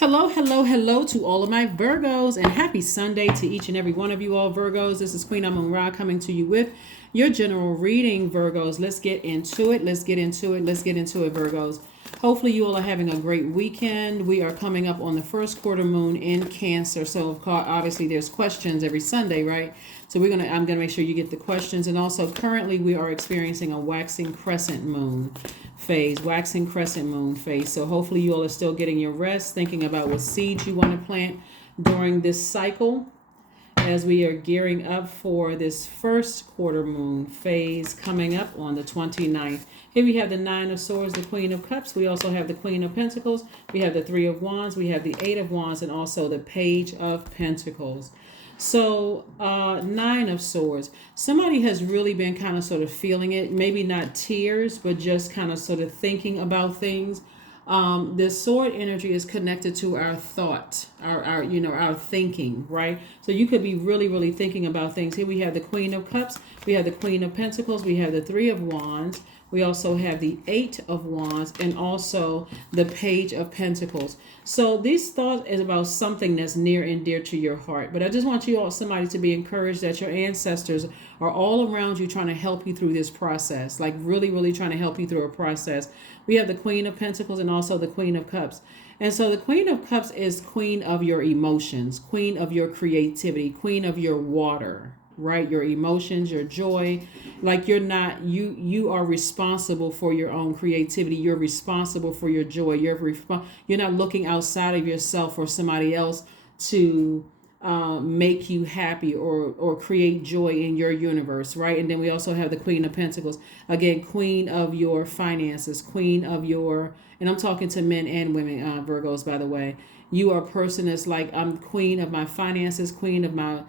Hello, hello, hello to all of my Virgos, and happy Sunday to each and every one of you all Virgos. This is Queen Amun Ra coming to you with your general reading, Virgos. Let's get into it. Let's get into it. Let's get into it, Virgos. Hopefully you all are having a great weekend. We are coming up on the first quarter moon in Cancer. So of course, obviously there's questions every Sunday, right? So I'm gonna make sure you get the questions. And also currently we are experiencing a waxing crescent moon phase. So hopefully you all are still getting your rest, thinking about what seeds you want to plant during this cycle as we are gearing up for this first quarter moon phase coming up on the 29th. Here we have the Nine of Swords, the Queen of Cups. We also have the Queen of Pentacles. We have the Three of Wands. We have the Eight of Wands and also the Page of Pentacles. So, Nine of Swords. Somebody has really been kind of sort of feeling it. Maybe not tears, but just kind of sort of thinking about things. This sword energy is connected to our thought, our thinking, right? So you could be really, really thinking about things. Here we have the Queen of Cups. We have the Queen of Pentacles. We have the Three of Wands. We also have the Eight of Wands and also the Page of Pentacles. So these thoughts is about something that's near and dear to your heart. But I just want you all, somebody, to be encouraged that your ancestors are all around you trying to help you through this process. Like really, really trying to help you through a process. We have the Queen of Pentacles and also the Queen of Cups. And so the Queen of Cups is queen of your emotions, queen of your creativity, queen of your water, right? Your emotions, your joy. Like you are responsible for your own creativity. You're responsible for your joy. You're not looking outside of yourself or somebody else to make you happy or create joy in your universe, right? And then we also have the Queen of Pentacles. Again, queen of your finances, queen of your, and I'm talking to men and women, Virgos, by the way. You are a person that's like, I'm queen of my finances, queen of my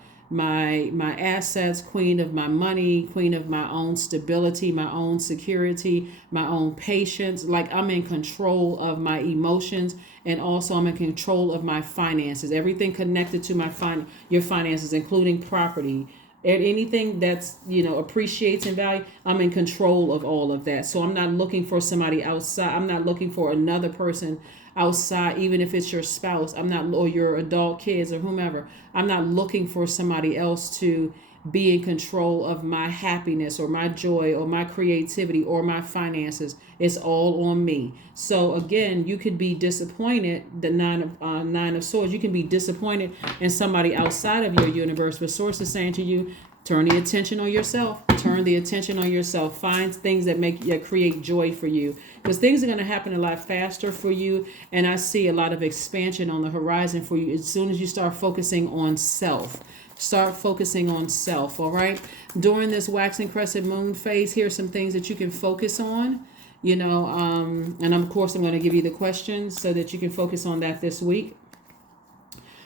assets, queen of my money, queen of my own stability, my own security, my own patience. Like I'm in control of my emotions, and also I'm in control of my finances. Everything connected to your finances, including property. And anything that's, appreciates in value, I'm in control of all of that. So I'm not looking for somebody outside. I'm not looking for another person outside, even if it's your spouse. I'm not, or your adult kids or whomever. I'm not looking for somebody else to be in control of my happiness or my joy or my creativity or my finances. It's all on me. So again, you could be disappointed. The Nine of Swords. You can be disappointed in somebody outside of your universe. But Source is saying to you, turn the attention on yourself. Turn the attention on yourself. Find things that create joy for you, because things are going to happen a lot faster for you. And I see a lot of expansion on the horizon for you as soon as you start focusing on self. Start focusing on self, all right? During this waxing crescent moon phase, here's some things that you can focus on, and of course I'm going to give you the questions so that you can focus on that this week.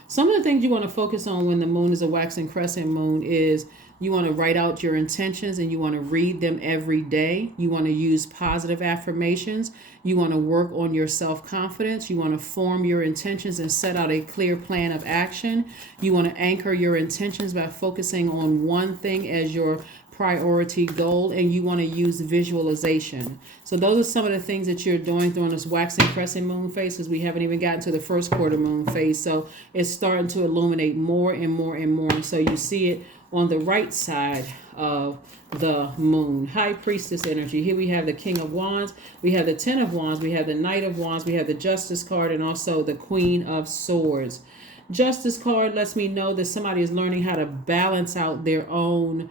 Some of the things you want to focus on when the moon is a waxing crescent moon is you want to write out your intentions and you want to read them every day. You want to use positive affirmations. You want to work on your self-confidence. You want to form your intentions and set out a clear plan of action. You want to anchor your intentions by focusing on one thing as your priority goal, and you want to use visualization. So those are some of the things that you're doing during this waxing crescent moon phase, because we haven't even gotten to the first quarter moon phase. So it's starting to illuminate more and more and more. So you see it on the right side of the moon. High Priestess energy. Here we have the King of Wands. We have the Ten of Wands. We have the Knight of Wands. We have the Justice card and also the Queen of Swords. Justice card lets me know that somebody is learning how to balance out their own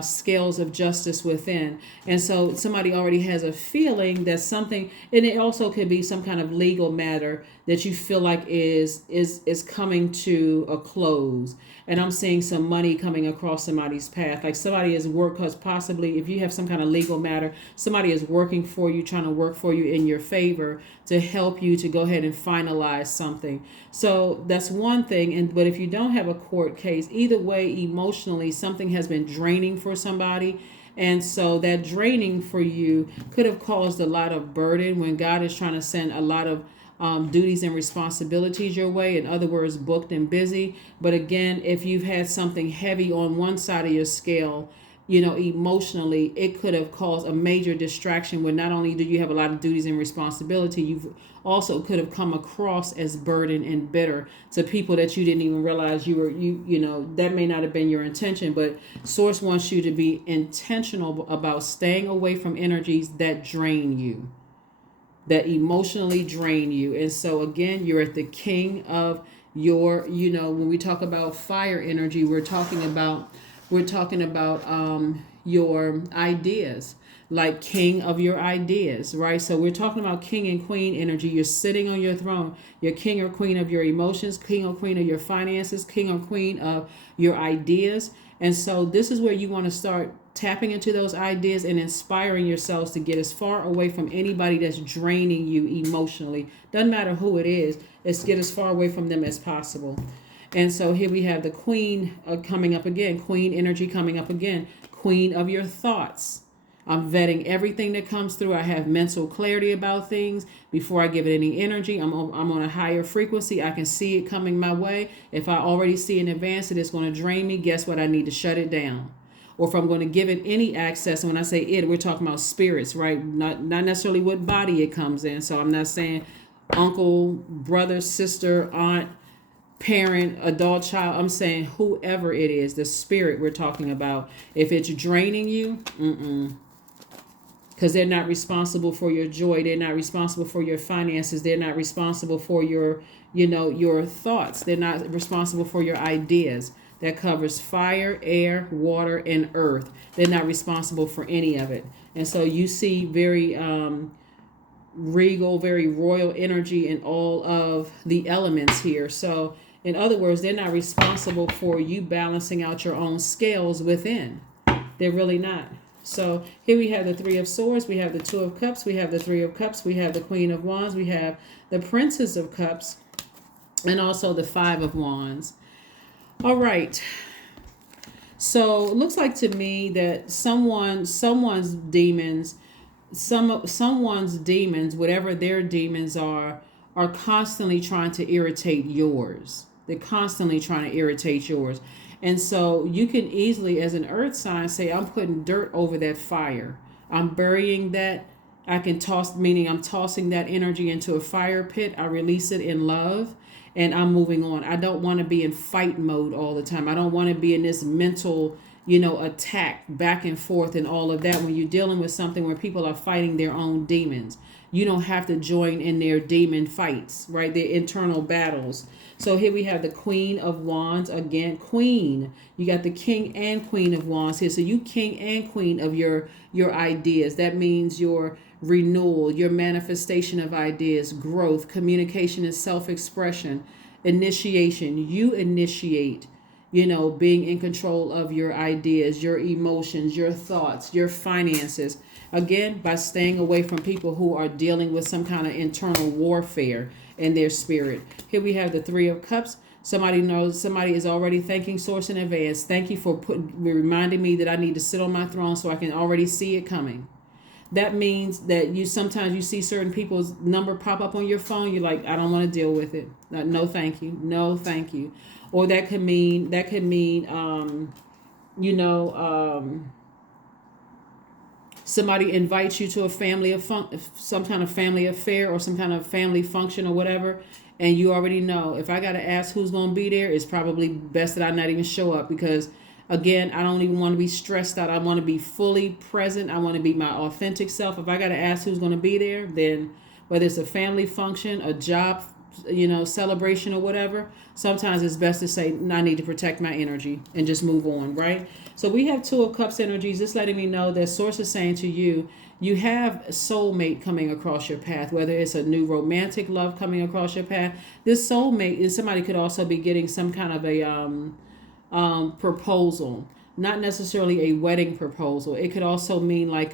scales of justice within. And so somebody already has a feeling that something, and it also could be some kind of legal matter that you feel like is coming to a close. And I'm seeing some money coming across somebody's path. Like somebody is because possibly if you have some kind of legal matter, somebody is working for you, trying to work for you in your favor to help you to go ahead and finalize something. So that's one thing. But if you don't have a court case, either way, emotionally, something has been draining for somebody. And so that draining for you could have caused a lot of burden when God is trying to send a lot of duties and responsibilities your way. In other words, booked and busy. But again, if you've had something heavy on one side of your scale emotionally, it could have caused a major distraction where not only do you have a lot of duties and responsibility, you've also could have come across as burdened and bitter to people that you didn't even realize that may not have been your intention, but Source wants you to be intentional about staying away from energies that drain you, that emotionally drain you. And so again, you're at the king of your, when we talk about fire energy, we're talking about your ideas, like king of your ideas, right? So we're talking about king and queen energy. You're sitting on your throne. You're king or queen of your emotions, king or queen of your finances, king or queen of your ideas. And so this is where you want to start tapping into those ideas and inspiring yourselves to get as far away from anybody that's draining you emotionally. Doesn't matter who it is. Let's get as far away from them as possible. And so here we have the queen coming up again, queen energy coming up again, queen of your thoughts. I'm vetting everything that comes through. I have mental clarity about things before I give it any energy. I'm on a higher frequency. I can see it coming my way. If I already see in advance that it's going to drain me, guess what? I need to shut it down. Or if I'm going to give it any access, and when I say it, we're talking about spirits, right? Not necessarily what body it comes in. So I'm not saying uncle, brother, sister, aunt, parent, adult, child. I'm saying whoever it is, the spirit we're talking about. If it's draining you, because they're not responsible for your joy. They're not responsible for your finances. They're not responsible for your thoughts. They're not responsible for your ideas. That covers fire, air, water, and earth. They're not responsible for any of it. And so you see very regal, very royal energy in all of the elements here. So in other words, they're not responsible for you balancing out your own scales within. They're really not. So here we have the Three of Swords, we have the Two of Cups, we have the Three of Cups, we have the Queen of Wands, we have the Princess of Cups, and also the Five of Wands. All right. So it looks like to me that someone's demons, whatever their demons are constantly trying to irritate yours. They're constantly trying to irritate yours. And so you can easily, as an earth sign, say, I'm putting dirt over that fire. I'm burying that. I can toss, meaning I'm tossing that energy into a fire pit. I release it in love and I'm moving on. I don't want to be in fight mode all the time. I don't want to be in this mental, attack back and forth and all of that. When you're dealing with something where people are fighting their own demons, you don't have to join in their demon fights, right? Their internal battles. So here we have the Queen of Wands again. Queen. You got the King and Queen of Wands here. So you king and queen of your ideas. That means your renewal, your manifestation of ideas, growth, communication and self-expression, initiation. You initiate, being in control of your ideas, your emotions, your thoughts, your finances. Again, by staying away from people who are dealing with some kind of internal warfare in their spirit. Here we have the Three of Cups. Somebody is already thanking Source in advance. Thank you for reminding me that I need to sit on my throne so I can already see it coming. That means that sometimes you see certain people's number pop up on your phone. You're like, I don't want to deal with it. No, thank you. No, thank you. Or that could mean, somebody invites you to a some kind of family affair or some kind of family function or whatever, and you already know, if I got to ask who's going to be there, it's probably best that I not even show up, because again, I don't even want to be stressed out. I want to be fully present. I want to be my authentic self. If I got to ask who's going to be there, then whether it's a family function, a job, celebration or whatever, sometimes it's best to say, I need to protect my energy and just move on, right? So we have Two of Cups energies, just letting me know that Source is saying to you, you have a soulmate coming across your path, whether it's a new romantic love coming across your path. This soulmate is somebody could also be getting some kind of a proposal, not necessarily a wedding proposal. It could also mean like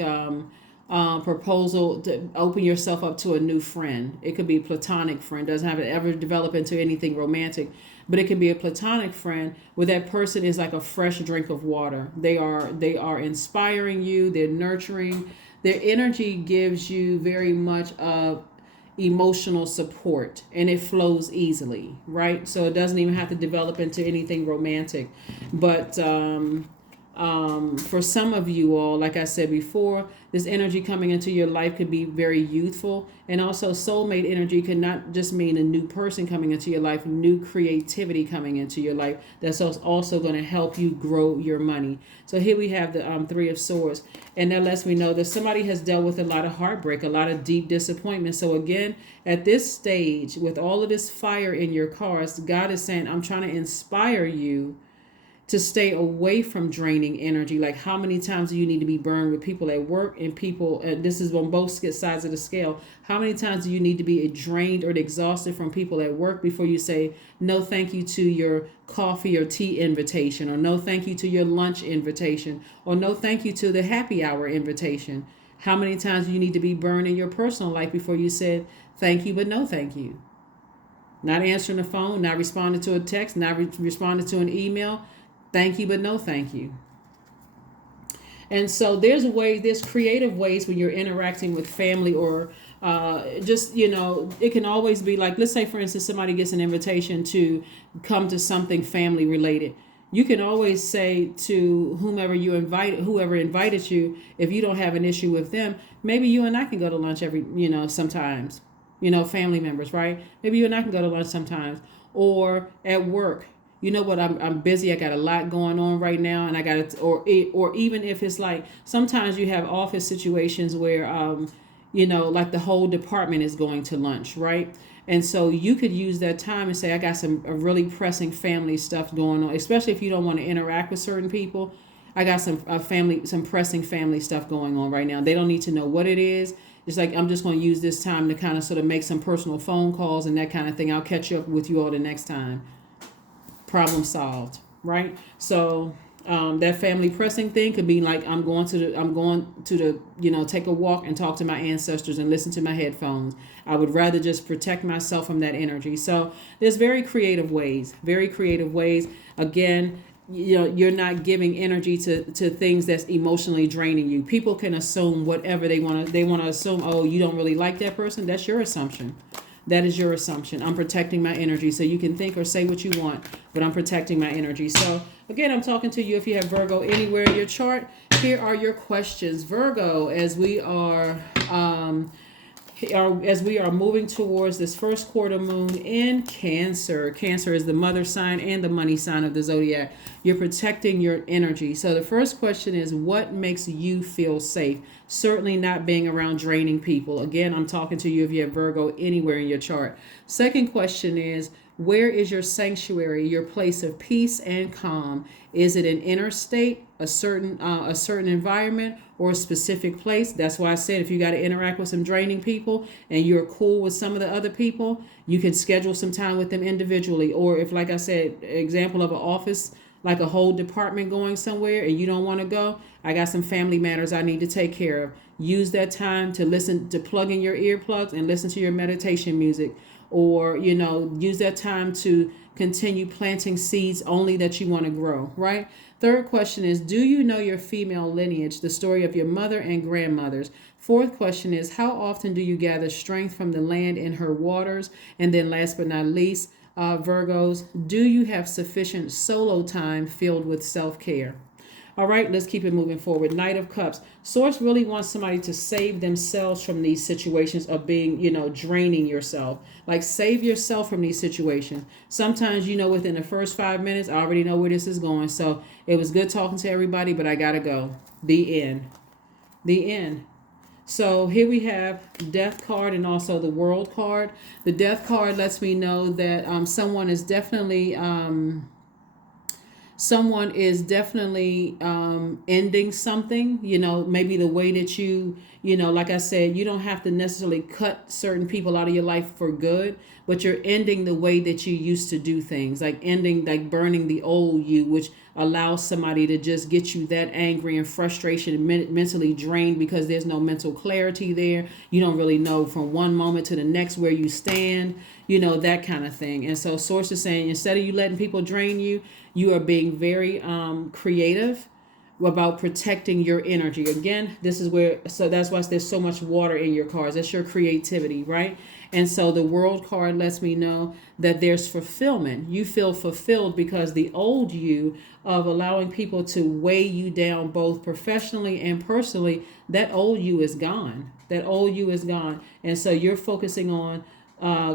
proposal to open yourself up to a new friend. It could be a platonic friend, doesn't have to ever develop into anything romantic, but it could be a platonic friend where that person is like a fresh drink of water. They are inspiring you, they're nurturing. Their energy gives you very much of emotional support, and it flows easily, right? So it doesn't even have to develop into anything romantic. But For some of you all, like I said before, this energy coming into your life could be very youthful. And also, soulmate energy could not just mean a new person coming into your life, new creativity coming into your life. That's also going to help you grow your money. So here we have the Three of Swords. And that lets me know that somebody has dealt with a lot of heartbreak, a lot of deep disappointment. So again, at this stage, with all of this fire in your cards, God is saying, I'm trying to inspire you to stay away from draining energy. Like, how many times do you need to be burned with people at work and people, and this is on both sides of the scale, how many times do you need to be drained or exhausted from people at work before you say no thank you to your coffee or tea invitation, or no thank you to your lunch invitation, or no thank you to the happy hour invitation? How many times do you need to be burned in your personal life before you said thank you but no thank you? Not answering the phone, not responding to a text, not responding to an email. Thank you, but no thank you. And so there's creative ways when you're interacting with family, or it can always be like, let's say, for instance, somebody gets an invitation to come to something family related. You can always say to whoever invited you, if you don't have an issue with them, maybe you and I can go to lunch sometimes, family members, right? Maybe you and I can go to lunch sometimes. Or at work, you know what, I'm busy, I got a lot going on right now, and I got to, or even if it's like, sometimes you have office situations where like the whole department is going to lunch, right? And so you could use that time and say, I got some really pressing family stuff going on, especially if you don't want to interact with certain people. I got some pressing family stuff going on right now. They don't need to know what it is. It's like, I'm just going to use this time to kind of sort of make some personal phone calls and that kind of thing. I'll catch up with you all the next time. Problem solved, right? So that family pressing thing could be like, I'm going to take a walk and talk to my ancestors and listen to my headphones. I would rather just protect myself from that energy. So there's very creative ways. Again, you're not giving energy to things that's emotionally draining you. People can assume whatever they want to assume. Oh, you don't really like that person. That's your assumption. That is your assumption. I'm protecting my energy. So you can think or say what you want, but I'm protecting my energy. So again, I'm talking to you if you have Virgo anywhere in your chart. Here are your questions. Virgo, as we are moving towards this first quarter moon in Cancer. Cancer is the mother sign and the money sign of the Zodiac. You're protecting your energy. So the first question is, what makes you feel safe? Certainly not being around draining people. Again, I'm talking to you if you have Virgo anywhere in your chart. Second question is, where is your sanctuary, your place of peace and calm? Is it an inner state, a certain environment, or a specific place? That's why I said, if you got to interact with some draining people and you're cool with some of the other people, you can schedule some time with them individually. Or if, like I said, example of an office, like a whole department going somewhere and you don't want to go, I got some family matters I need to take care of. Use that time to plug in your earplugs and listen to your meditation music. Or, use that time to continue planting seeds only that you want to grow, right? Third question is, do you know your female lineage, the story of your mother and grandmothers? Fourth question is, how often do you gather strength from the land in her waters? And then last but not least, Virgos, do you have sufficient solo time filled with self-care? All right, let's keep it moving forward. Knight of Cups. Source really wants somebody to save themselves from these situations of being, draining yourself. Like, save yourself from these situations. Sometimes, within the first 5 minutes, I already know where this is going. So it was good talking to everybody, but I got to go. The end. The end. So here we have Death card and also the World card. The Death card lets me know that someone is definitely ending something, maybe the way that you, like I said, you don't have to necessarily cut certain people out of your life for good, but you're ending the way that you used to do things, like burning the old you, which allows somebody to just get you that angry and frustration and mentally drained because there's no mental clarity there. You don't really know from one moment to the next where you stand, that kind of thing. And so Source is saying, instead of you letting people drain you, you are being very creative about protecting your energy. Again, this is where, so that's why there's so much water in your cards. That's your creativity, right? And so the world card lets me know that there's fulfillment. You feel fulfilled because the old you of allowing people to weigh you down both professionally and personally, that old you is gone. That old you is gone. And so you're focusing on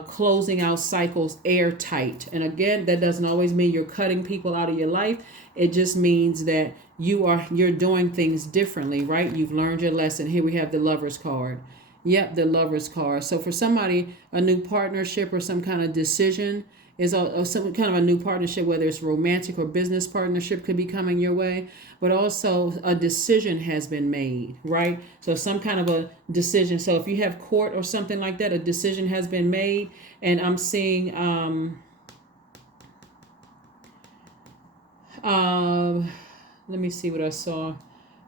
closing out cycles airtight. And again, that doesn't always mean you're cutting people out of your life. It just means that you're doing things differently, right? You've learned your lesson. Here we have the Lover's card. Yep, the Lover's card. So for somebody, a new partnership or some kind of decision is some kind of a new partnership, whether it's romantic or business partnership, could be coming your way. But also a decision has been made, right? So some kind of a decision. So if you have court or something like that, a decision has been made. And I'm seeing let me see what I saw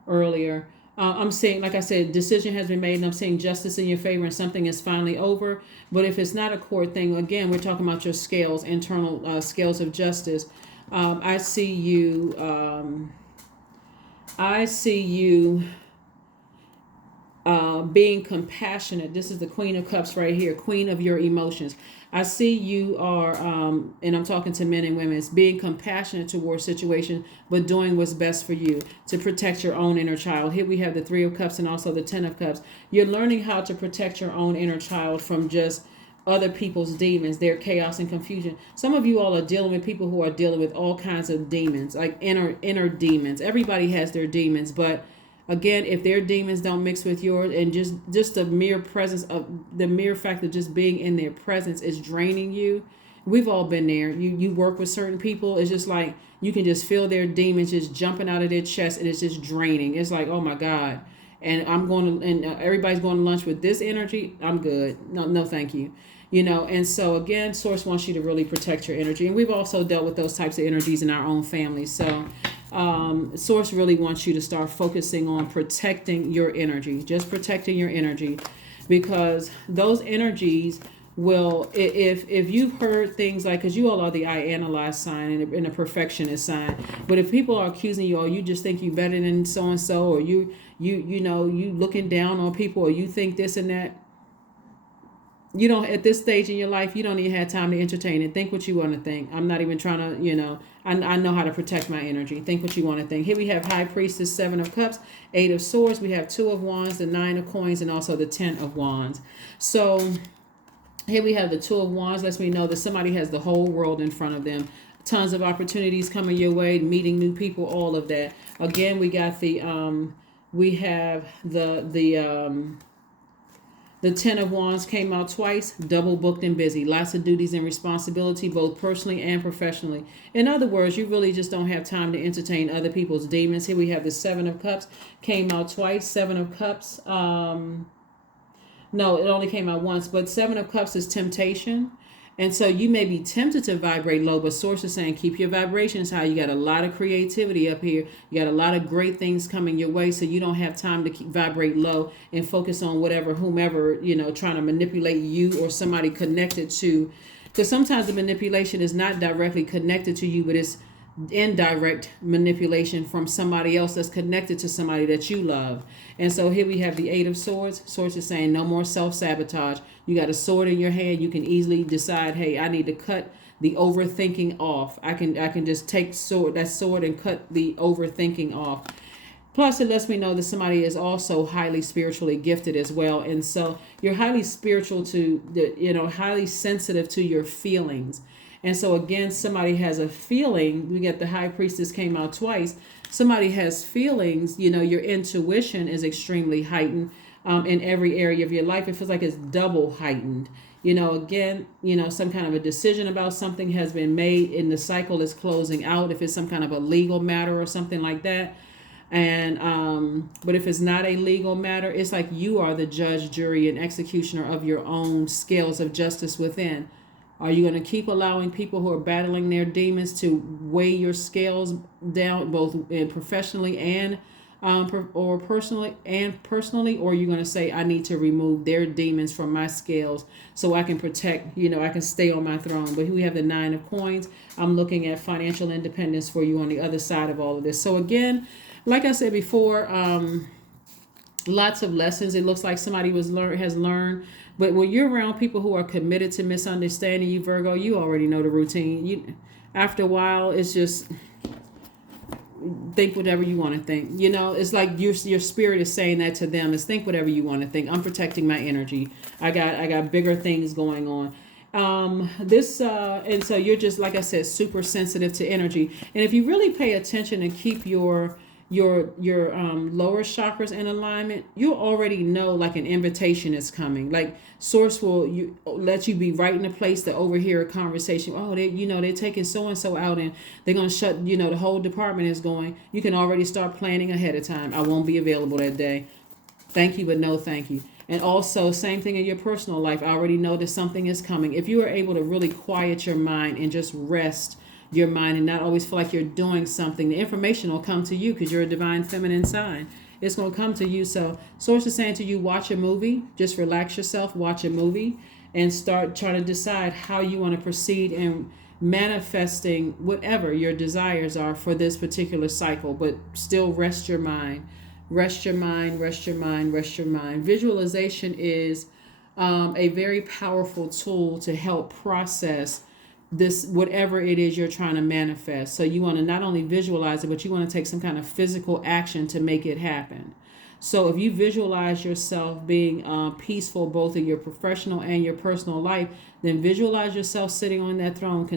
earlier. I'm saying, like I said, decision has been made, and I'm saying justice in your favor, and something is finally over. But if it's not a court thing, again, we're talking about your scales, internal scales of justice. I see you. Being compassionate. This is the Queen of Cups right here, Queen of your emotions. I see you are, and I'm talking to men and women, it's being compassionate towards situations, but doing what's best for you to protect your own inner child. Here we have the Three of Cups and also the Ten of Cups. You're learning how to protect your own inner child from just other people's demons, their chaos and confusion. Some of you all are dealing with people who are dealing with all kinds of demons, like inner demons. Everybody has their demons, but again, if their demons don't mix with yours, and just the mere presence of the mere fact of just being in their presence is draining you. We've all been there. You work with certain people. It's just like you can just feel their demons just jumping out of their chest, and it's just draining. It's like, oh my God. And I'm going to, and everybody's going to lunch with this energy. I'm good. No, thank you. And so again, Source wants you to really protect your energy. And we've also dealt with those types of energies in our own family. So Source really wants you to start focusing on protecting your energy, just protecting your energy, because those energies will, if you've heard things like, because you all are the I analyze sign and a perfectionist sign, but if people are accusing you, or you just think you better than so and so, or you looking down on people, or you think this and that, you don't, at this stage in your life, you don't even have time to entertain it. Think what you want to think. I'm not even trying to, I know how to protect my energy. Think what you want to think. Here we have High Priestess, Seven of Cups, Eight of Swords. We have Two of Wands, the Nine of Coins, and also the Ten of Wands. So here we have the Two of Wands. Lets me know that somebody has the whole world in front of them. Tons of opportunities coming your way, meeting new people, all of that. Again, we got the Ten of Wands came out twice, double booked and busy. Lots of duties and responsibility, both personally and professionally. In other words, you really just don't have time to entertain other people's demons. Here we have the Seven of Cups, came out twice. Seven of Cups, no, it only came out once, but Seven of Cups is temptation. And so you may be tempted to vibrate low, but Source is saying keep your vibrations high. You got a lot of creativity up here. You got a lot of great things coming your way, so you don't have time to vibrate low and focus on whomever, trying to manipulate you or somebody connected to. Because sometimes the manipulation is not directly connected to you, but it's indirect manipulation from somebody else that's connected to somebody that you love. And so here we have the Eight of Swords. Swords is saying no more self-sabotage. You got a sword in your hand. You can easily decide, hey, I need to cut the overthinking off. I can just take that sword and cut the overthinking off. Plus, it lets me know that somebody is also highly spiritually gifted as well. And so you're highly spiritual highly sensitive to your feelings. And so again, somebody has a feeling. We get the High Priestess came out twice. Somebody has feelings. Your intuition is extremely heightened in every area of your life. It feels like it's double heightened. Again, some kind of a decision about something has been made and the cycle is closing out. If it's some kind of a legal matter or something like that. And but if it's not a legal matter, it's like you are the judge, jury, and executioner of your own scales of justice within. Are you going to keep allowing people who are battling their demons to weigh your scales down, both professionally and personally, or are you going to say, I need to remove their demons from my scales so I can protect, I can stay on my throne? But we have the Nine of Coins. I'm looking at financial independence for you on the other side of all of this. So again, Like I said before, lots of lessons. It looks like somebody has learned. But when you're around people who are committed to misunderstanding you, Virgo, you already know the routine. After a while, it's just think whatever you want to think. It's like your spirit is saying that to them. Is think whatever you want to think. I'm protecting my energy. I got bigger things going on. And so you're just, like I said, super sensitive to energy. And if you really pay attention and keep your lower chakras in alignment, you'll already know like an invitation is coming. Like source will let you be right in a place to overhear a conversation. Oh, they're taking so and so out, and they're gonna shut. The whole department is going. You can already start planning ahead of time. I won't be available that day. Thank you, but no thank you. And also, same thing in your personal life. I already know that something is coming. If you are able to really quiet your mind and just rest your mind and not always feel like you're doing something, the information will come to you because you're a divine feminine sign. It's going to come to you. So source is saying to you, watch a movie. Just relax yourself, watch a movie, and start trying to decide how you want to proceed in manifesting whatever your desires are for this particular cycle. But still rest your mind. Rest your mind, rest your mind, rest your mind. Visualization is a very powerful tool to help process this, whatever it is you're trying to manifest. So you want to not only visualize it, but you want to take some kind of physical action to make it happen. So if you visualize yourself being peaceful, both in your professional and your personal life, then visualize yourself sitting on that throne,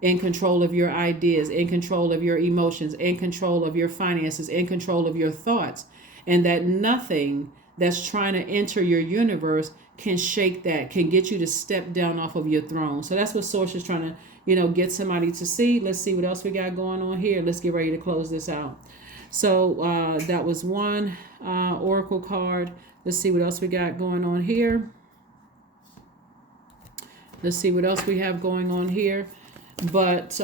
in control of your ideas, in control of your emotions, in control of your finances, in control of your thoughts, and that nothing that's trying to enter your universe can shake that, can get you to step down off of your throne. So that's what Source is trying to, get somebody to see. Let's see what else we got going on here. Let's get ready to close this out. So that was one oracle card. Let's see what else we got going on here. Let's see what else we have going on here. But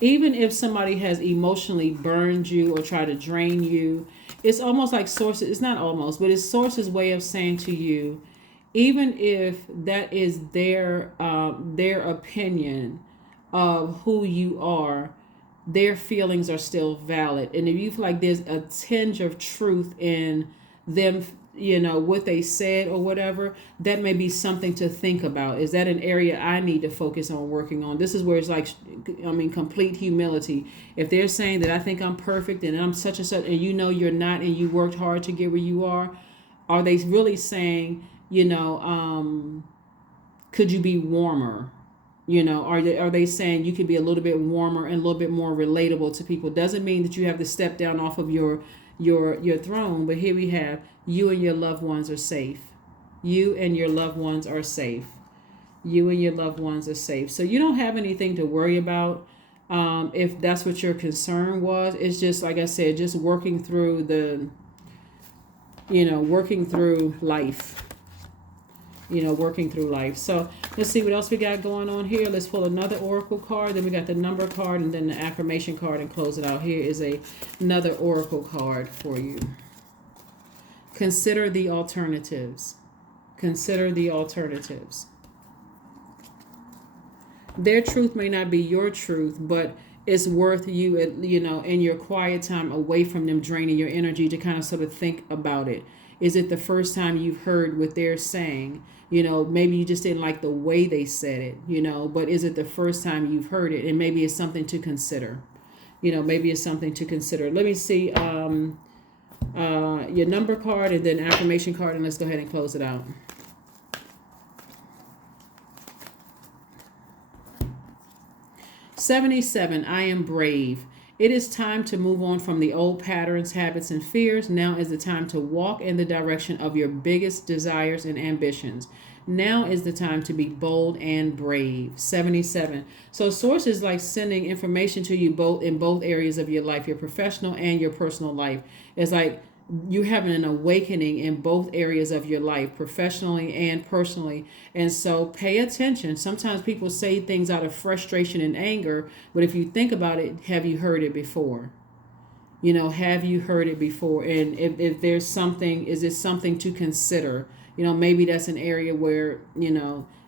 even if somebody has emotionally burned you or tried to drain you, it's almost like Source, it's not almost, but it's Source's way of saying to you, even if that is their opinion of who you are, their feelings are still valid. And if you feel like there's a tinge of truth in them, what they said or whatever, that may be something to think about. Is that an area I need to focus on working on? This is where it's like, complete humility. If they're saying that I think I'm perfect and I'm such and such, and you're not, and you worked hard to get where you are they really saying, could you be warmer? Are they saying you could be a little bit warmer and a little bit more relatable to people? Doesn't mean that you have to step down off of your throne, but here we have you and your loved ones are safe. You and your loved ones are safe. You and your loved ones are safe. So you don't have anything to worry about if that's what your concern was. It's just, like I said, just working through working through life. Working through life. So let's see what else we got going on here. Let's pull another oracle card. Then we got the number card and then the affirmation card and close it out. Here is another oracle card for you. Consider the alternatives. Consider the alternatives. Their truth may not be your truth, but it's worth you, in your quiet time away from them draining your energy to kind of sort of think about it. Is it the first time you've heard what they're saying? Maybe you just didn't like the way they said it, but is it the first time you've heard it? And maybe it's something to consider. Maybe it's something to consider. Let me see your number card and then affirmation card, and let's go ahead and close it out. $77. I am brave. It is time to move on from the old patterns, habits, and fears. Now is the time to walk in the direction of your biggest desires and ambitions. Now is the time to be bold and brave. 77. So Source is like sending information to you both in both areas of your life, your professional and your personal life. It's like you having an awakening in both areas of your life, professionally and personally. And so pay attention. Sometimes people say things out of frustration and anger, but if you think about it, have you heard it before? Have you heard it before? And if there's something, is it something to consider? Maybe that's an area where,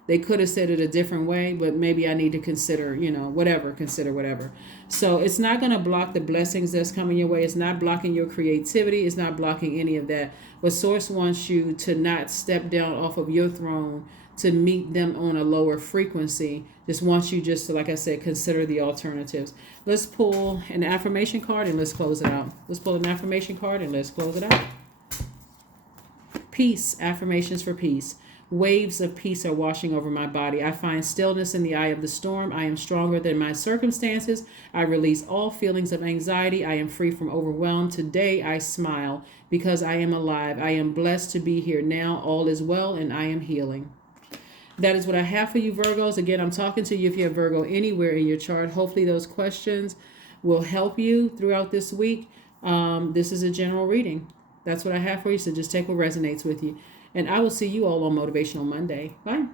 They could have said it a different way, but maybe I need to consider, consider whatever. So it's not going to block the blessings that's coming your way. It's not blocking your creativity. It's not blocking any of that. But Source wants you to not step down off of your throne to meet them on a lower frequency. Just wants you just to, like I said, consider the alternatives. Let's pull an affirmation card and let's close it out. Let's pull an affirmation card and let's close it out. Peace, affirmations for peace. Waves of peace are washing over my body. I find stillness in the eye of the storm. I am stronger than my circumstances. I release all feelings of anxiety. I am free from overwhelm. Today I smile because I am alive. I am blessed to be here now. All is well and I am healing. That is what I have for you, Virgos. Again, I'm talking to you if you have Virgo anywhere in your chart. Hopefully those questions will help you throughout this week. This is a general reading. That's what I have for you. So just take what resonates with you. And I will see you all on Motivational Monday. Bye.